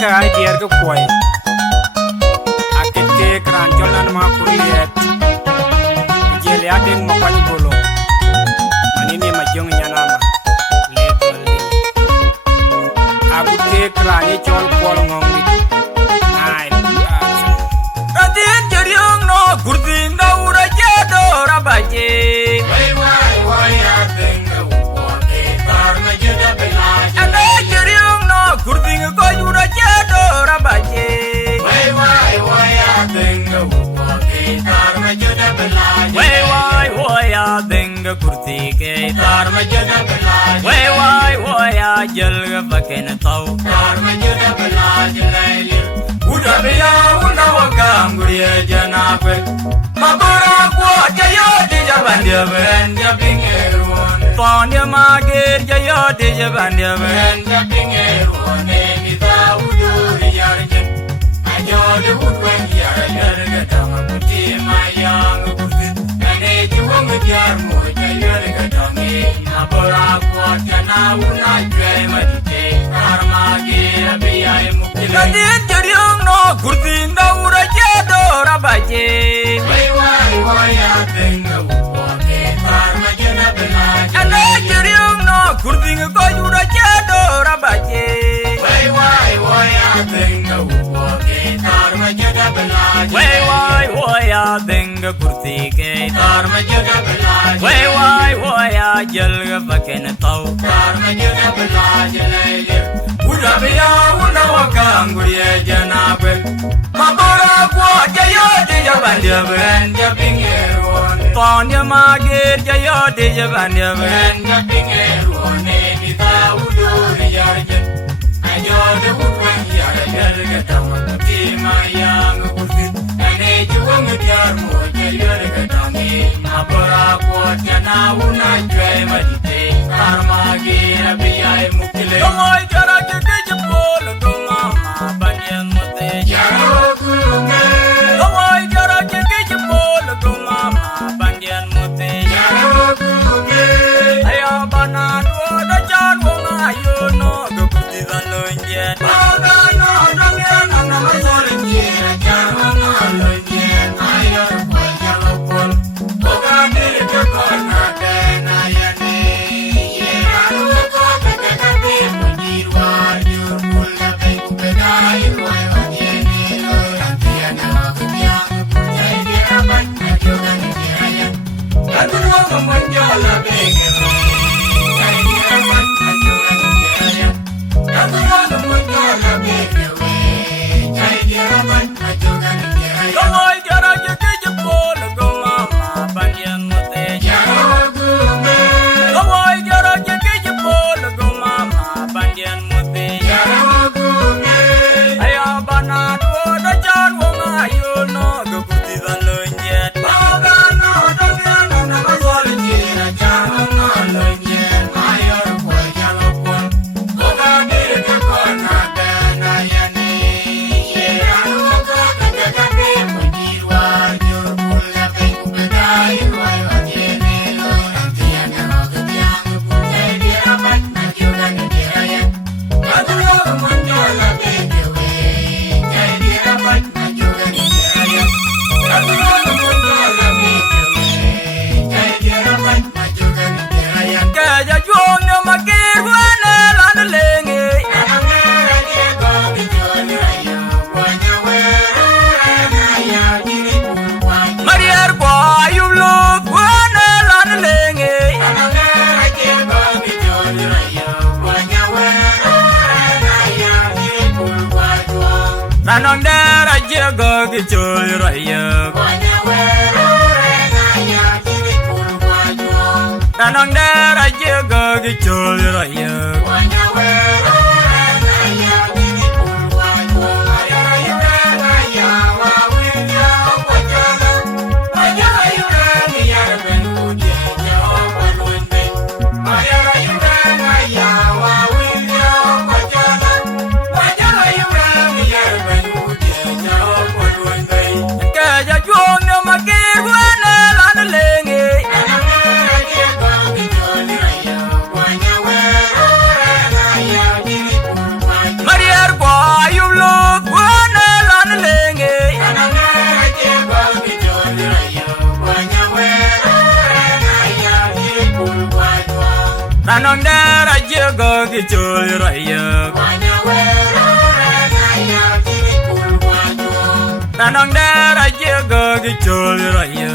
kai diar ke kuai akit ke kerancolan ma kuriet jeli adeng ma pani bolong manini ma jong nyanama letolli aku ke kerani col pol ngongi nai radin jeriong no gurding da ura jado rabaje wai adeng upote tar ma jeda belaje ada jeriong no gurding ko ura jado rabaje wai adeng upote tar ma jeda belaje wai adeng kurti ke tar ma jeda belaje wai ajal paken tau tar ma jeda belaje laili udah biya una wakam guriya janabe mabara ko jayo de jaban dia ben dia pingerun ton dia magir jayo de jaban dia ben dia pingerun kita udur yarjen ayo de udwen yar gadang putih mayang putih ane juang biar mo jayo gadang mabara ko jana una jai madite karma ge biya mukil kadin jariong no gurdin da ura jado rabaje wai adeng upote tar ma jeda belaje ana jariong no gurdin ko ura jado rabaje wai adeng upote tar ma jeda belaje wai adeng kurti ke tar ma jeda belaje wai ajal paken tau tar ma jeda belaje lele udah biya una wakam guriya janabe mabara ko jayo de jaban dia ben dia pingerun ton dia magir jayo de jaban dia ben dia pingerun kita udur yarjen ayo de udwen yar gadang putih mayang putih ane juang biar mo jayo gadang mabara ko jana una jai madite karma ge biya mukile moy jara ke jepol to mama banyan mote jaro kume moy jara ke jepol to mama banyan mote jaro kume ayo bana do da jan wonga ayo no go puti dalonje bana no dangen na masolinje jaro no lonje ayo ko jalo pol ko ga dire ke kona na yani ye aro ko ke ka be munirwa jur pul na be ku bedai ko ye ni lo antia na ko dia jai dia ban na jo ga ni ya adu mo monjo la be ke jai dia ban na jo ga ni ya adu mo monjo la be ke jai dia ban na jo ga ni ya moy jara ke jepol go mama banyan mote jaro gume moy jara ke jepol go mama banyan mote jaro gume ayo bana do da jan wonga ayo no go puti dalonje baga no dangan na masolinje jaro no lonje ayo ko jalo pon ko ga dire ke kona na yani ye aro ko ka be munirwa jur pul na be ku bedai ko ye ni lo antia na ko dia jai dia ban na jo ga ni ya adu mo monjo la be ke jai dia ban na jo ga ni ya adu mo monjo la be ke jai dia ban na jo ga ni ya ka ja juang na makir wana lan lenge ana ke go bi jo ni ya ko nya we na ya diri pul wa mariar ko ayulo wana lan lenge ana ke go bi jo ni ya ko nya we na ya diri pul wa jo nanong dara je go bi jo ya ko nya we na ya diri pul wa jo nanong dara je go bi jo ya ko nya we na ya diri pul wa jo ayara na ya wa wi ya ko ja ayara ni ya ben u je jo ko lunde ayara na ya wa wi ya ko ja ayara ni ya ben u je jo ko lunde ka ja juang na makir wana lan lenge ana ke go bi jo ni ya ko nya we na ya ki chul raya Ranong dera jaga ki chul raya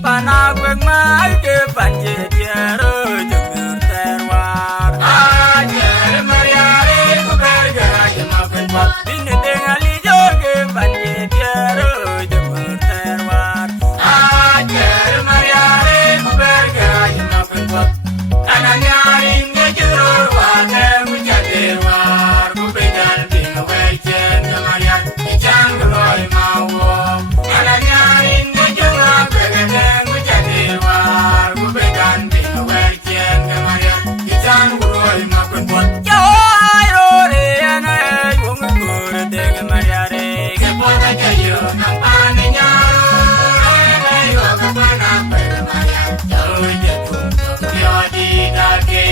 Panagwag mahal ke panjat jaro jemur terwar Ajar mariari ku bergerak makan pot Bini dengali joge panjat jaro jemur terwar Ajar mariari ku bergerak makan pot Tanah nyaring ngejurur wate mucat terwar Ku pedal bina wejen kemarian Ijan geloi mawo Tanah nyaring ngejurur begedeng mucat terwar Ku pegan bina wejen kemarian Ijan geloi makan pot Jawai rore anai wong kur deng mariare Kepot aja yo nang pane nyaro Anai wong kepanak bermarian Jauh jatuh yo di dake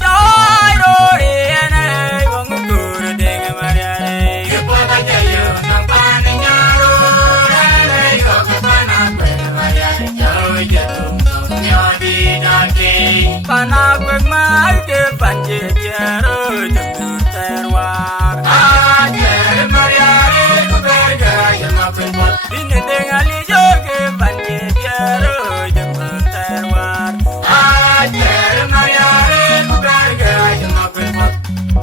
Jawai rore anai wong kur deng mariare Kepot aja yo nang pane nyaro Anai wong kepanak bermarian Jauh jatuh yo di dake Panagwag mahal ke panjat jaro jemur terwar Ajar mariari ku bergerak makan pot Bini dengali joge panjat jaro jemur terwar Ajar mariari ku bergerak makan pot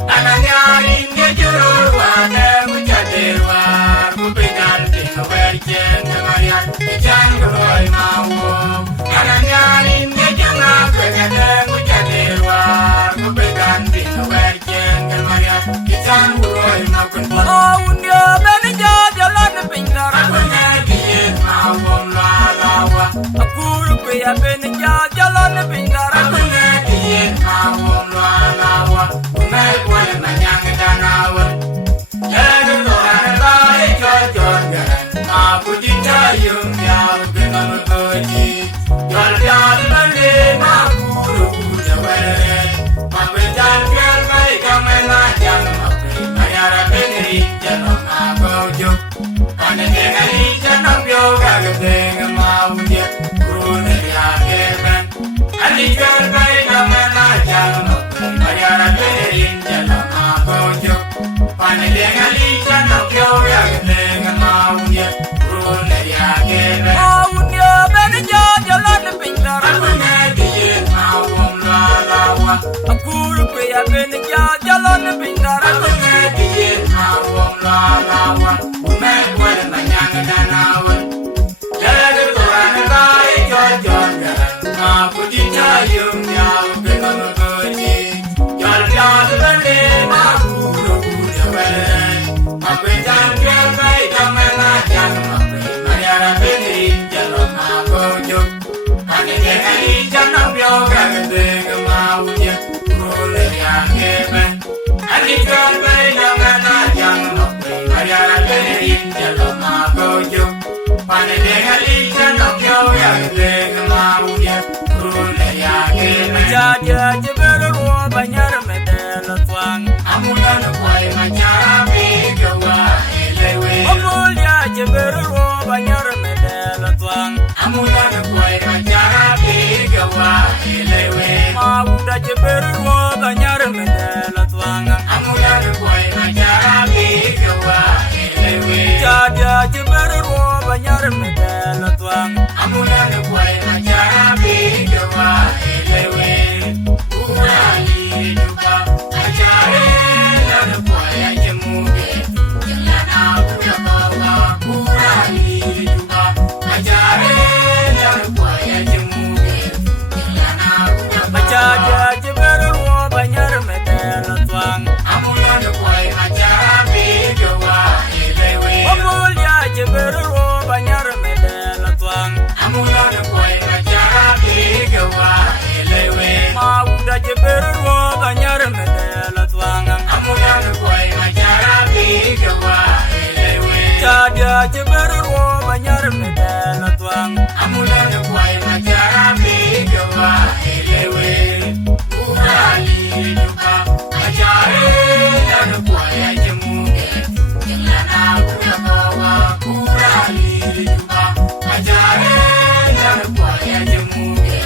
Tanah nyaring ngejurur wate mucat terwar Ku pegal bina wejen kemarian Ijan geloi mawo Tanah nyaring ngejurur begedeng mucat terwar Ku pegal bina wejen kemarian Ijan geloi makan pot Oh undia benja jalan pinggir Aku ngegiin mawong lalawa Aku rupiah benja jalan pinggir Aku ngegiin mawong lalawa Ungai kuai manyang danawan Jadi Tuhan baik jojor garan Aku dicayung jauh dengan berkoji Jual jauh beli aku rupu jaweret Mabejan biar baik kami ngajang Mabe mayara benerin jalan aku juk Pane dengan ikan nampio gagak dengan maunya Guru dari akhirkan Alikar baik kami ngajang Mabe mayara benerin jalan aku juk Pane dengan ikan nampio gagak dengan maunya Guru dari akhirkan Maunya beneja jalan pinggir Aku ngegiin mawong lalawa Aku rupiah beneja jalan pinggir Aku ngegiin mawong lalawa Ungai kuai manyang danawan Jadi Tuhan baik jojor garan Aku dicayung jauh dengan berkoji Jual jauh beli aku rupu jaweret Mabejan biar baik kami ngajang Mabe mayara benerin jalan aku juk Pane dengan ikan nampio gagak dengan maunya Guru dari akhirkan Alikar baik kami ngajang Mabe mayara benerin jalan aku juk Pane dengan ikan nampio gagak dengan maunya Guru dari akhirkan Jadi aja berua banyak medel tuang Amulan kuai macara begawa elewe Amulya aja berua banyak medel tuang Amulan kuai macara begawa elewe Mauda aja berua banyak medel tuang Amulan kuai macara begawa elewe Jadi aja berua banyak medel tuang Amulan kuai macara begawa elewe Urali dupa ajare lan kuai ajemu Jangan aku ya bawa Urali dupa ajare lan kuai ajemu Jangan Jaja jiberu banyar medela twang. Amulan kwai ajabi gawa elewe. Obul ya jiberu banyar medela twang. Amulan kwai ajabi gawa elewe. Mauda jiberu banyar medela twang. Amulan kwai ajabi gawa elewe. Jaja jiberu banyar medela twang. Amulan kwai ajabi gawa elewe. Urali duka ajare dan kwai ajamuge. Jengana ulakowa urali duka ajare dan kwai ajamuge.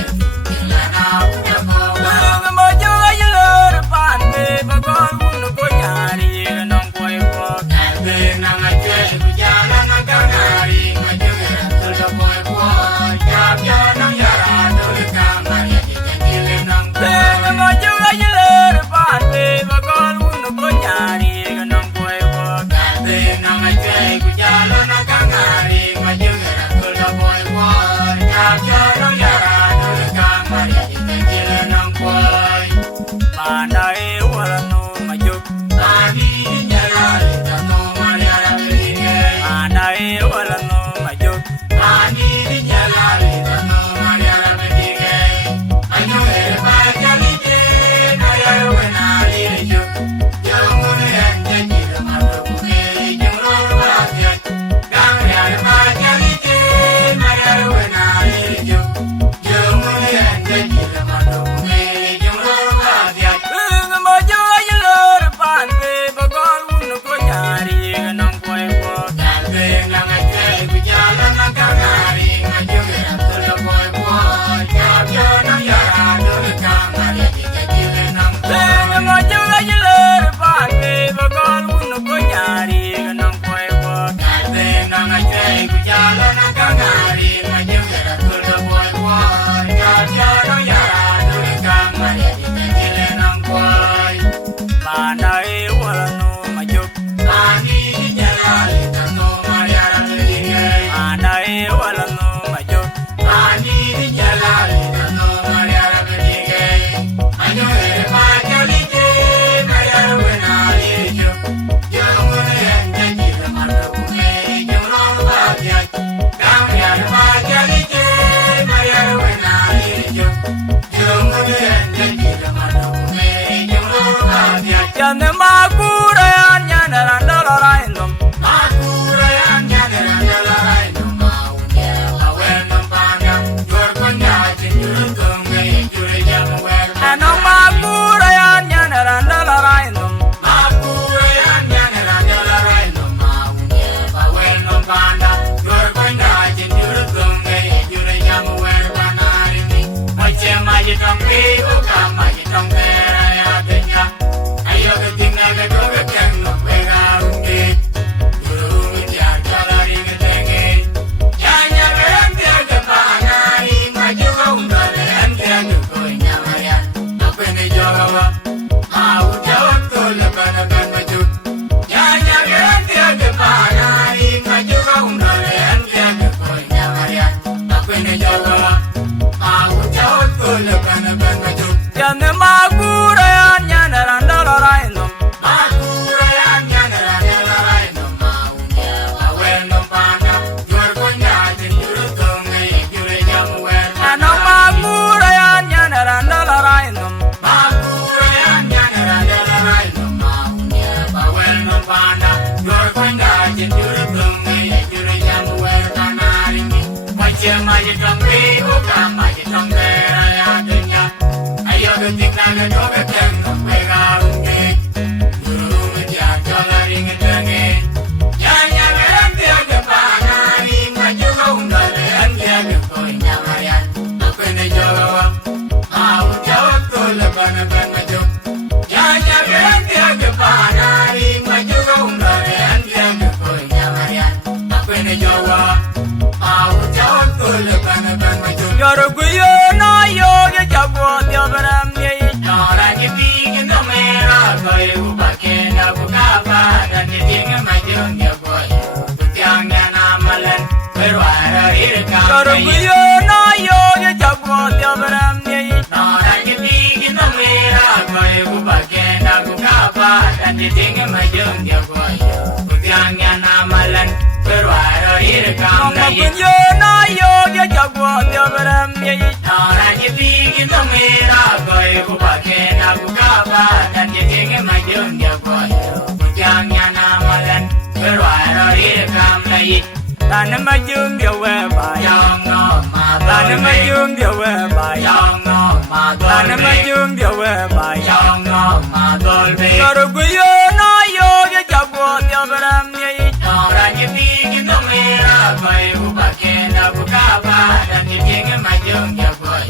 Jengana ulakowa. Nang majo ayler pande bagol mun ko nyari nang koy ko. Kalbe nang ajwe bujala nang kanari majue tuldo boy boy. Jabya nang yara dole kamar ya jengile nang Nang majo ayler pande bagol mun ko nyari nang koy ko. kalbe nang ajwe bujala nang kanari majue tuldo boy boy. Jabya nang yara dole kamar ya jengile nang boy. Panda e wala no majo. Ani nyalari tano mariara belige. Panda e wala no majo. Ani nyalari tano mariara belige. Ayo eba jalije na yawe na lijo. Jangan ente jiro madokume jengro wajat. Gang eba jalije na yawe na lijo. Jangan ente jiro madokume jengro wajat. Nang majo ayler pande bagol mun ko nyari nang koy ko. Kalbe nang ajwe bujala nang kanari majue tuldo boy boy. Jabya nang yara dole kamar ya jengile nang Nang majo ayler pande bagol mun ko nyari nang koy ko. kalbe nang ajwe bujala nang kanari majue tuldo boy boy. Jabya nang yara dole kamar ya jengile nang boy. Panda e wala no majo. Ani nyalali tano mariara belige. Panda e wala no majo. Ani nyalali tano mariara belige. Ayo eba jalije mariara wena lijo. Jangan ente jiro madokume jengro wajat. Gang eba jalije mariara wena lijo. Jangan ente jiro madokume jengro wajat. Jane magura yan yan randala raindom. Makura yang nyadera nyalarai numaunnya awen numpana jual konyaci jurut konge juri jamu wer. Ano magura yan yan randala raindom. Makura yang nyadera nyalarai numaunnya awen numpana jual konyaci jurut konge juri jamu wer panarini. Macam aja tongpi uga maji tongpera ya kenya. Ayo ketingga kedoge keng pegarungi. Jane magura yan yan randala raindom. Ano magura yan yan randala raindom. Maji tongpi uga maji tongpera ya kenya. Ayo ketika kedoge keng pegarungi. Guru ngejar jalari ngedengi. Nyanya berhenti age panari maju kaundale andi age koi nyamayan. Apa ini jawa? Mau jawab tuh leban maju. Nyanya berhenti age panari maju kaundale andi age koi nyamayan. Apa ini jawa? Mau jawab tuh leban maju. Yorugu yo na yo ge jabo diabram ye. Nora kun yo na yo ya jagwa ya baram ye Nora je bigi no mera koi ku pakena ku kaba dan je tinge majung ya koi ku jangnya namalan berwara ri kam lai tan ma jung ya we ba yang no ma tan ma jung ya we ba yang no ma tan ma jung ya we ba yang no ma dolbe kar kun yo na yo ya jagwa ya baram ye Nora je bigi no mera koi ku pakena ku kaba dan je tinge majung ya koi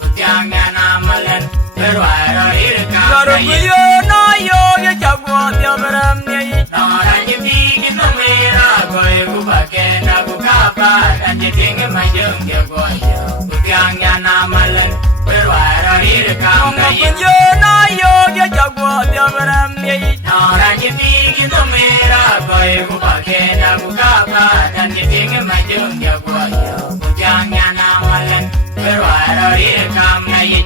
ku jangnya namalan berwara ri kam kar kun lai yo na yo ya jagwa ya baram ye Nora je bigi no mera koi ku pakena ku kaba dan je tinge majung ya koi ku jangnya namalan berwara ri kam ma lai kun yo na yo ya jagwa ya baram ye Nora je bigi no mera koi ku pakena ku kaba dan je tinge majung ya koi ku jangnya namalan berwara ri kam lai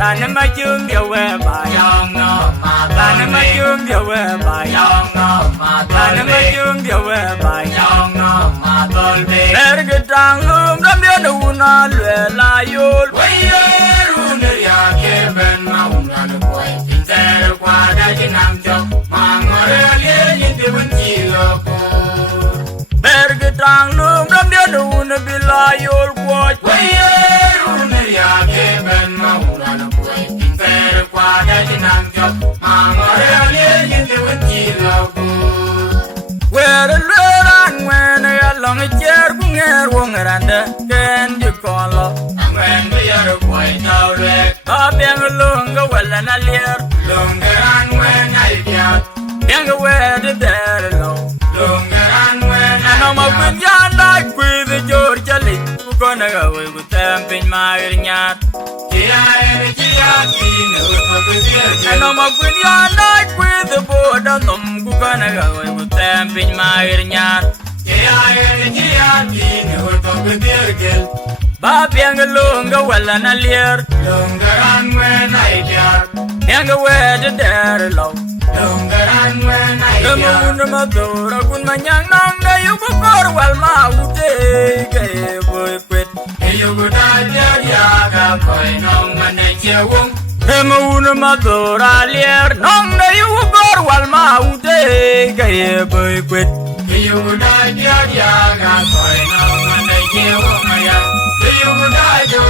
tan ma jung ya we ba Yang no ma tan ma jung ya we ba Yang no ma tan ma jung ya we ba Yang no ma dolbe erge tang lum ram ya nu na lwe la yul Wayerunir ya keben maungan koi Inter kwada jinam chok Mangore alien tibun chiloko erge tang lum ram ya nu na bila yul kwoj Wayerunir ya keben maungan koi Inter kwada jinam chok Mangore alien tibun chiloko wer lwe ran wen ya long cher ku nger wong rande ken ju kolo Angwen biyar koi tawrek ba beng lung ga wala na lier Lungaran wen ay piat beng ga we de der lo Lungaran wen ay no ma piat kun ya na kwi de jor chali ku ko na ga we ku tem pin ma ir nyat Chia ene chia kine utapitiyar no ma kun ya na kwi de bo da nom ku ko na ga we ku tem pin ma ir nyat Chia ene chia kine utapitiyar ba beng lung ga wala na lier Lungaran wen ay piat beng ga we de der lo Lungaran wen ay Kamu piat una madura kun manyang nang na yu bukor wal maute kay boy kwet. Iyugudadya yaga koi nong manay chewong Kamu una madura lier nang na yu bukor wal maute kay boy kwet. Iyugudadya yaga koi nong manay chewong ayan Iyugudadya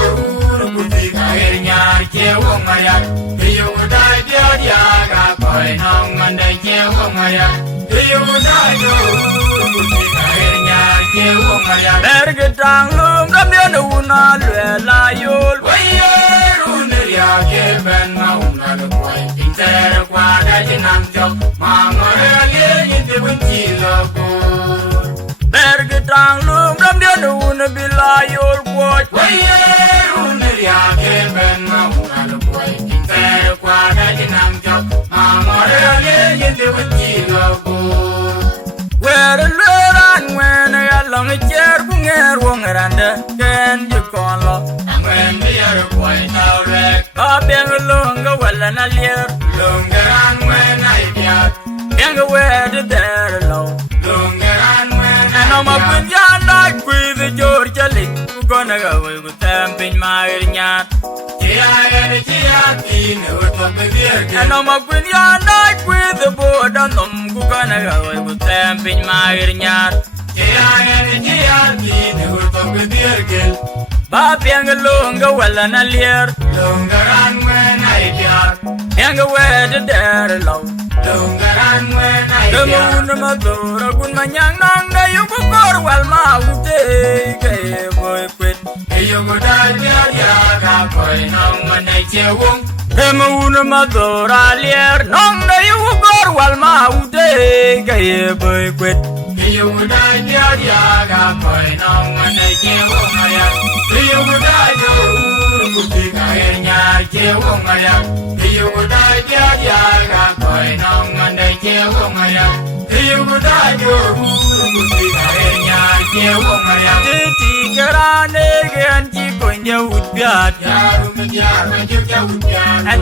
urukuti kahir nyar chewong ayan Iyugudadya yaga koi nong manay chewong ayan Iyugudadya urukuti kahir nyar chewong ayan Ergetang lum ram ya una lwe la yul. Wayerunir ya keben maungan koi Inter kwada jinam chok Mangore alien tibun chiloko Ergetang lum ram ya una bila yul kwoj. Wayerunir ya keben maungan koi Inter kwada jinam chok Mangore alien tibun chiloko Wer lwe ran wen ya long cher ku nger wong rande ken ju kolo. Angwen biyar koi tawrek Ba beng lung ga wala na lier Lungaran wen ay piat beng ga we de der lo. Lungaran wen ay No ma piat kun ya na kwi de jor chali ku ko na ga we ku tem pin ma ir nyat Chia ene chia kine utapitiyar no ma kun ya na kwi de bo da nom ku ko na ga we ku tem pin ma ir nyat Chia ene chia kine utapitiyar ba beng lung ga wala na lier Lungaran wen ay piat beng ga we de der lo. Lungaran wen ay Kamu piat una madura kun manyang nang na yu bukor wal maute kay boy kwet. Iyugudadya yaga koi nong manay chewong Kamu una madura lier nang na yu bukor wal maute kay boy kwet. Iyugudadya yaga koi nong manay chewong ayan Iyugudadya urukuti kahir nyar chewong ayan Iyugudadya yaga koi nong manay chewong ayan Iyugudadya urukuti kahir nyar chewong ayan Titi karane gen chi koindia utbiat. Yarum majuk jauh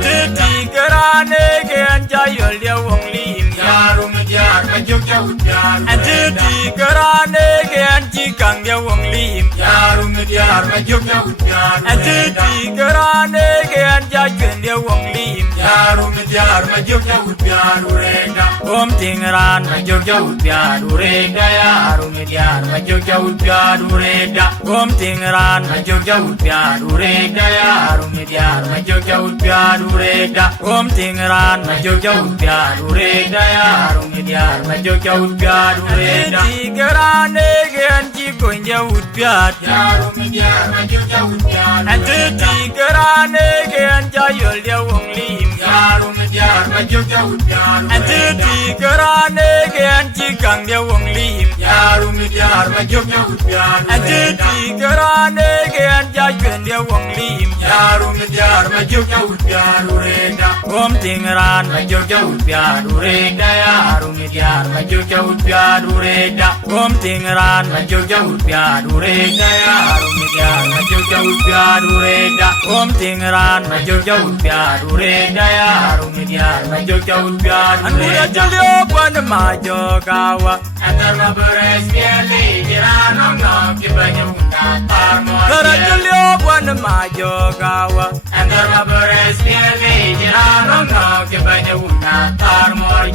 Titi karane gen jayol dia wong lim. Yarum mediar majuk jauh biar Antiti kerane ke anci kang dia wong lim Yaru mediar majuk jauh biar Antiti kerane ke anja ken dia wong lim Yaru mediar majuk jauh biar urega Om tingran majuk jauh biar urega Yaru mediar majuk jauh biar urega Om tingran majuk jauh biar urega Yaru mediar majuk jauh biar urega Om tingran majuk jauh biar urega Yaru mediar majuk jauh biar urega Tigerane ke anci kon jauh biar Yaru mediar majuk jauh biar Antiti kerane ke anja yol dia wong lim Yaru mediar majuk jauh biar Antiti kerane ke anci kang dia wong lim Yaru mediar majuk jauh biar Antiti kerane ke anja ken dia wong lim Yaru mediar majuk jauh biar urega Om tingran majuk jauh biar urega Yaru mediar majuk jauh biar urega Om tingran majuk jauh biar urega Yaru mediar majuk jauh biar urega Om tingran majuk jauh biar urega Yaru mediar majuk jauh biar urega Jalio buan majo kawa Antar maberes biarli jiranong nok dibanya unda parmor Jalio buan majo kawa Antar maberes biarli jiranong nok dibanya unda parmor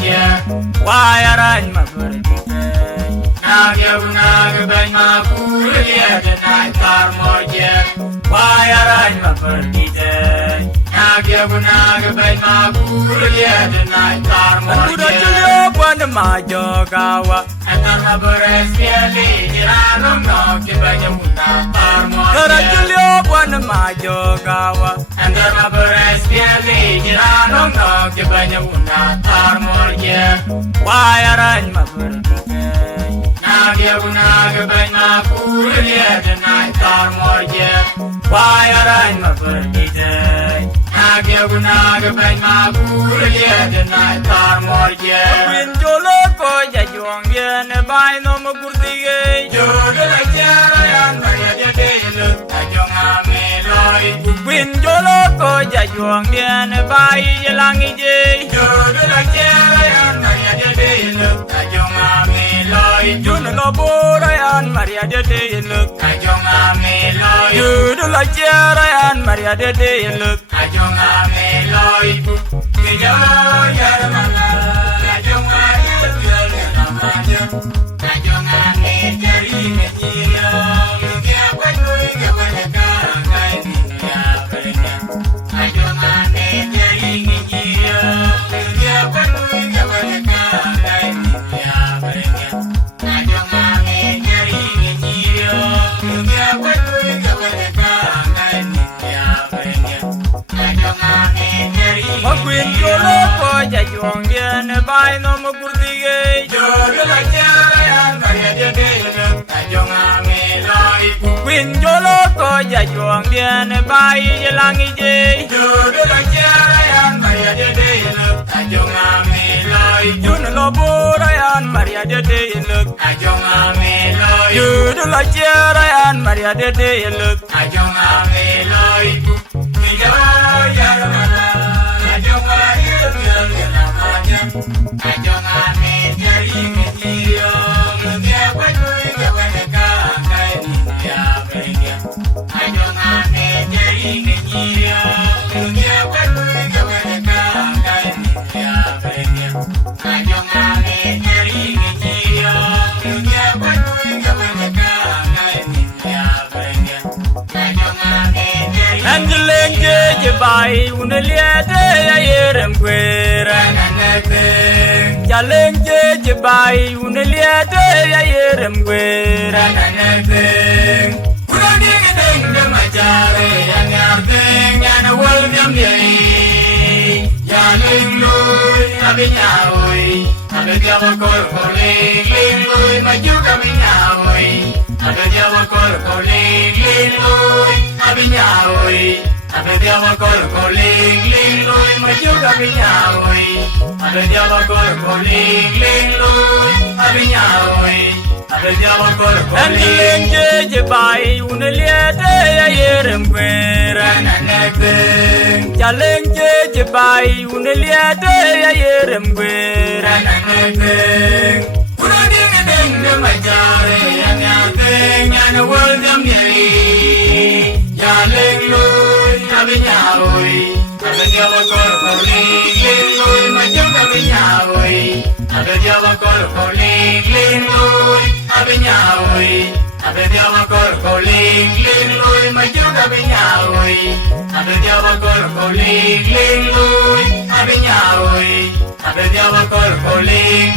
Wayaran maberdite Nagya unag bany mapur liya na parmor Wayaran maberdite Nagya unag bany mapur liya na parmor Jalio buan majo kawa Antar maberes biarli jiranong nok dibanya unda parmor Jalio buan majo kawa Antar maberes biarli jiranong nok dibanya unda parmor Wayaran maberdite Nagya unag bany mapur liya na parmor Wayaran maberdite Nagya unag bany mapur liya na parmor Win jolo ko jajuang yen bai no magurdige Jodoh lajaran Maria Delu Ajong ameloi Win jolo ko jajuang yen bai jelangi je Jodoh lajaran Maria Delu Ajong ameloi Jun lo borayan Maria de Deluk Ajong ameloi Judu la jarayan Maria de Deluk Ajong ameloi Kejawa yarmana Ajong ayat namanya Ajong amel jari ngejira Lugia padui kepada kai dunia berenya Ajong amel jari ngejira Lugia padui kepada kai dunia berenya Ajong amel jari ngejira Lugia padui kepada kai dunia berenya Ajong amel jari Magwin jolo ko jajuang yen bai no magurdige Jodoh lajaran Maria de Deluk Ajong ameloi Win jolo ko jajuang yen bai jelangi je Jodoh lajaran Maria de Deluk Ajong ameloi Jun lo borayan Maria de Deluk Ajong ameloi Judu la jarayan Maria de Deluk Ajong ameloi Kejawa yarmana Ajong ayat namanya Ajong amel jari ngejira Lugia padui kepada kai dunia berenya Ajong amel jari ngejira Lugia padui kepada kai dunia berenya Ajong amel jari ngejira Lugia padui kepada kai dunia berenya Ajong amel jari Anjleng je bai uneliete ya yerem kwera Nananageng Jaleng je bai uneliete ya yerem kwera Nananageng Udah digedeng demajare yang ngarteng yang awal nyamnyai Yaling lui abi nyawoi Abi jawa korkoling ling lui maju kami nyawoi Abi jawa korkoling ling lui abi nyawoi Abi jawa korkoling ling lui maju kami nyawoi Abi jawa korkoling ling lui abi nyawoi Abi jawa korkoling Anjleng je bai uneliete ya yerem kwera Nananageng Jaleng jibai uneliate ya yerem gwera Ranangateng Uroding de majare Yanyateng Yana woldam nyai Yaling lui Abinyawi Abinyawa korpoling Ling lui Majum abinyawi Abinyawa korpoling Ling lui Abinyawi Abinyawa korpoling Ling lui Majum abinyawi Abinyawa korpoling Ling lui Abinyawi Abinyawa korpoling